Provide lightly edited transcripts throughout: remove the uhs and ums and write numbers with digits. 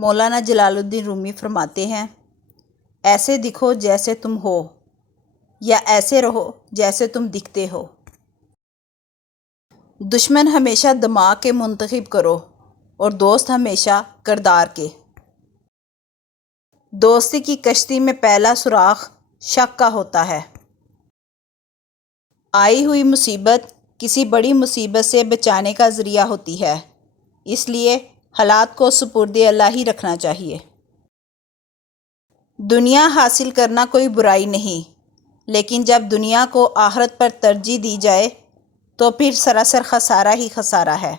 مولانا جلال الدین رومی فرماتے ہیں، ایسے دکھو جیسے تم ہو یا ایسے رہو جیسے تم دکھتے ہو۔ دشمن ہمیشہ دماغ کے منتخب کرو اور دوست ہمیشہ کردار کے۔ دوستی کی کشتی میں پہلا سوراخ شک کا ہوتا ہے۔ آئی ہوئی مصیبت کسی بڑی مصیبت سے بچانے کا ذریعہ ہوتی ہے، اس لیے حالات کو سپرد اللہ ہی رکھنا چاہیے۔ دنیا حاصل کرنا کوئی برائی نہیں، لیکن جب دنیا کو آخرت پر ترجیح دی جائے تو پھر سراسر خسارہ ہی خسارہ ہے۔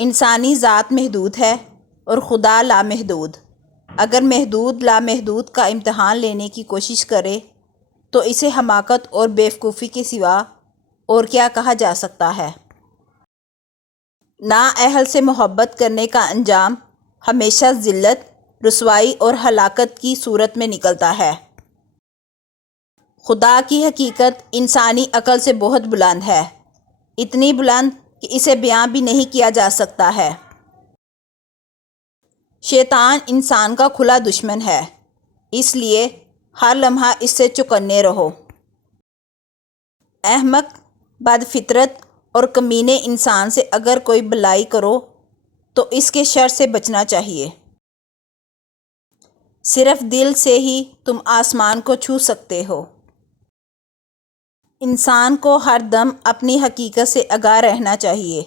انسانی ذات محدود ہے اور خدا لامحدود۔ اگر محدود لامحدود کا امتحان لینے کی کوشش کرے تو اسے حماقت اور بیوقوفی کے سوا اور کیا کہا جا سکتا ہے؟ نااہل سے محبت کرنے کا انجام ہمیشہ ذلت، رسوائی اور ہلاکت کی صورت میں نکلتا ہے۔ خدا کی حقیقت انسانی عقل سے بہت بلند ہے، اتنی بلند کہ اسے بیان بھی نہیں کیا جا سکتا ہے۔ شیطان انسان کا کھلا دشمن ہے، اس لیے ہر لمحہ اس سے چوکنے رہو۔ احمق، بد فطرت اور کمینے انسان سے اگر کوئی بلائی کرو تو اس کے شر سے بچنا چاہیے۔ صرف دل سے ہی تم آسمان کو چھو سکتے ہو۔ انسان کو ہر دم اپنی حقیقت سے آگاہ رہنا چاہیے،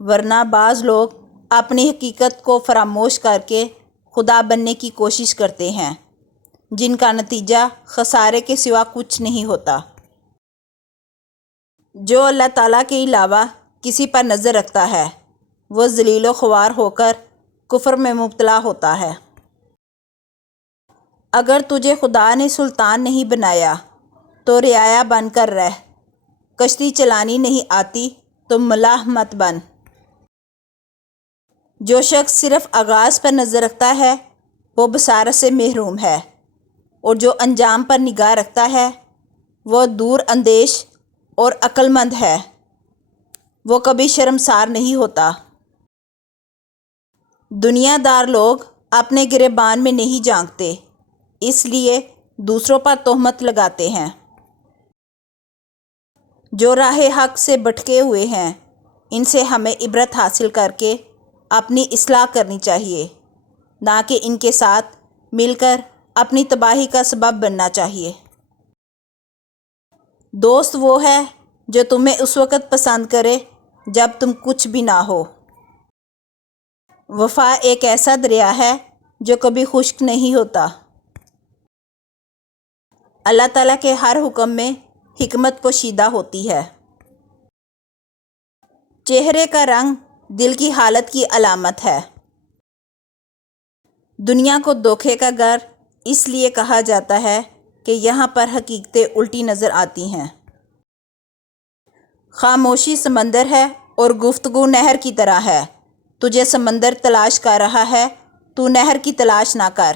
ورنہ بعض لوگ اپنی حقیقت کو فراموش کر کے خدا بننے کی کوشش کرتے ہیں، جن کا نتیجہ خسارے کے سوا کچھ نہیں ہوتا۔ جو اللہ تعالیٰ کے علاوہ کسی پر نظر رکھتا ہے وہ ذلیل و خوار ہو کر کفر میں مبتلا ہوتا ہے۔ اگر تجھے خدا نے سلطان نہیں بنایا تو رعایا بن کر رہ، کشتی چلانی نہیں آتی تو ملاح مت بن۔ جو شخص صرف آغاز پر نظر رکھتا ہے وہ بصارت سے محروم ہے، اور جو انجام پر نگاہ رکھتا ہے وہ دور اندیش اور عقل مند ہے، وہ کبھی شرمسار نہیں ہوتا۔ دنیا دار لوگ اپنے گریبان میں نہیں جھانکتے، اس لیے دوسروں پر تہمت لگاتے ہیں۔ جو راہ حق سے بھٹکے ہوئے ہیں ان سے ہمیں عبرت حاصل کر کے اپنی اصلاح کرنی چاہیے، نہ کہ ان کے ساتھ مل کر اپنی تباہی کا سبب بننا چاہیے۔ دوست وہ ہے جو تمہیں اس وقت پسند کرے جب تم کچھ بھی نہ ہو۔ وفا ایک ایسا دریا ہے جو کبھی خشک نہیں ہوتا۔ اللہ تعالیٰ کے ہر حکم میں حکمت پوشیدہ ہوتی ہے۔ چہرے کا رنگ دل کی حالت کی علامت ہے۔ دنیا کو دھوکے کا گھر اس لیے کہا جاتا ہے کہ یہاں پر حقیقتیں الٹی نظر آتی ہیں۔ خاموشی سمندر ہے اور گفتگو نہر کی طرح ہے، تجھے سمندر تلاش کر رہا ہے، تو نہر کی تلاش نہ کر۔